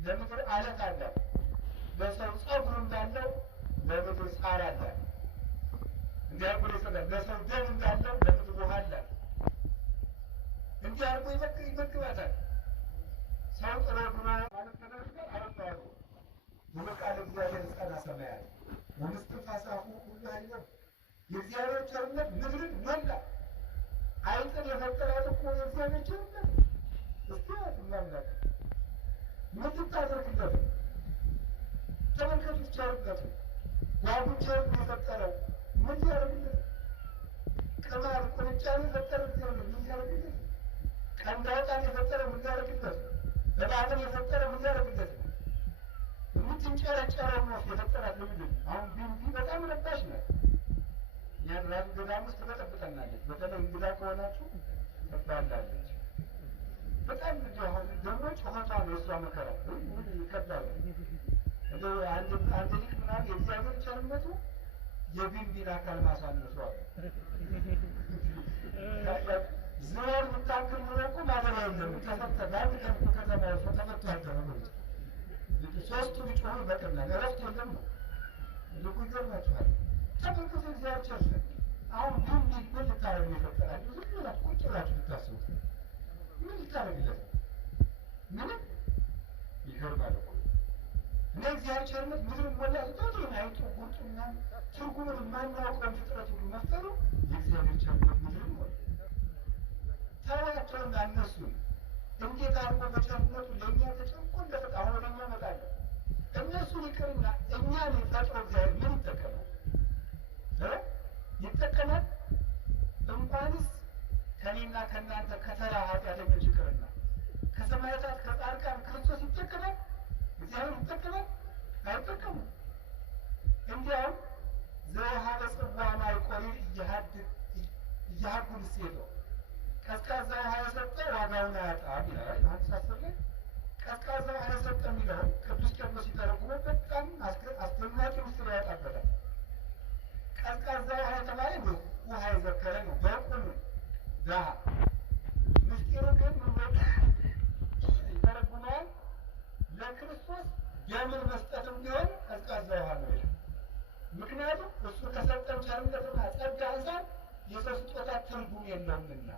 ለምድር አለት አላት። በሰው ጸጉር እንዳለው ለምድር ሳር አላት። እንዲያርጎ ይሰጣል። ለሰው ደም እንዳለው ለምድር ውሃ አላት። እንዲያርጎ ይመግባታል። ሰው ጥሮ ብሎ ማለት ተደርገው አረባሩ በቃለ እግዚአብሔር ጸና ሰማያት ወምስትንፋሳሁ ሁሉ ኃይል የእግዚአብሔር ቸርነት ምድርን ሞላ። አይጥን የፈጠራት እኮ የእግዚአብሔር ቸርነት እስቲ አትማምላክ ምን ትታደርግለት? ተመልከቱት ቸርነቱ። ጓጉንቸር የፈጠረው ምን ያደርግለት? ቅማል ቁንጫን የፈጠረ እግዚአብሔር ምን ያደርግለት? ቀንዳጣን የፈጠረ ምን ያደርግለት? እባብን የፈጠረ ምን ያደርግለት? የምትንጨረጨረው ወፍ የፈጠራት ለምንድን? አሁን ቢንቢ በጣም ረባሽ ናት። ያን ራሱ ገዳም ውስጥ ትበጠብጠናለች። በተለይ እንግዳ ከሆናችሁ ትባላለች። በጣም ደግሞ ጨዋታ ነው የእሷ መከራ ይከብዳል። አንድ ሊቅ ምናምን የእግዚአብሔር ቸርነቱ የቢንቢን አካል ማሳነሷል። ዝናብ ምታክል ኑሮ እኮ ማደሪያ የለም። ተፈተ በአንድ ቀን እኮ ከተማ ውስጥ ተፈቶ ያደረጉት ሶስቱ ቢጮሁ በቀላል እረፍት የለም ነው። ልቁ ይገርማችኋል። ተመልከቱ እግዚአብሔር ቸርነት። አሁን ቢንቢ ምን ልታረግ የፈጠራል? ዝም ብላችሁ ቁጭ ብላችሁ ልታስቡት ምን ልታረግለት? ምንም። ይገርማል እኮ እና እግዚአብሔር ቸርነት ምድርን ሞላ። ቶቶን አይቶ ጉርጡና ትርጉሙን የማናውቀውን ፍጥረት ሁሉ መፍጠሩ የእግዚአብሔር ቸርነት ምድርን ሞላ። ተዋቸውና እነሱን እንዴት አድርጎ በቸርነቱ ለእኛ ተጨንቆ እንደፈጣ አሁን ወደኛ እመጣለሁ። እነሱን ይቅርና እኛን ፈጥሮ እግዚአብሔር ምን ይጠቀማል? ይጠቀማል? እንኳንስ ከኔና ከእናንተ ከተራ ኃጢአተኞች ይቅርና ከሰማዕታት ከጻድቃን ክርስቶስ ይጠቀማል? እግዚአብሔር ይጠቀማል? አይጠቀሙም። እንዲያውም ዘወሀበ ጽዋ ማይ ቆሪር እያሀጉል እሴተው ቀዝቃዛ ውሃ የሰጠ ዋጋውን አያጣም ይላል ዮሐንስ 10 ላይ። ቀዝቃዛ ውሃ የሰጠ የሚለውን ቅዱስ ቄርሎስ ሲተረጉመው በጣም አስደናቂ ምስጢር ያወጣበታል። ቀዝቃዛ ውሃ የተባለ ውሃ የዘከረ ነው በቁም ድሀ። ምስጢሩ ግን ይተረጉመዋል። ለክርስቶስ ደምን መስጠትም ቢሆን ቀዝቃዛ ውሃ ነው ይላል። ምክንያቱም እሱ ከሰጠን ቸርነትና ጸጋ አንፃር የሰው ስጦታ ትርጉም የለውምና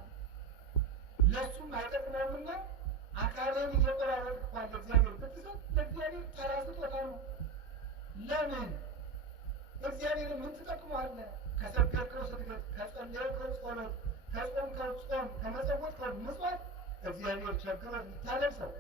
ለእሱም አይጠቅመውምና አካልን እየቆራረጥ እንኳን ለእግዚአብሔር ብትሰጥ ለእግዚአብሔር ተራ ስጦታ ነው። ለምን? እግዚአብሔር ምን ትጠቅመዋለህ? ከሰገድከው ስግደት፣ ከጸለይከው ጸሎት፣ ከጾምከው ጾም፣ ከመጸወትከው ምጽዋት እግዚአብሔር ቸግሮት ልታለብሰው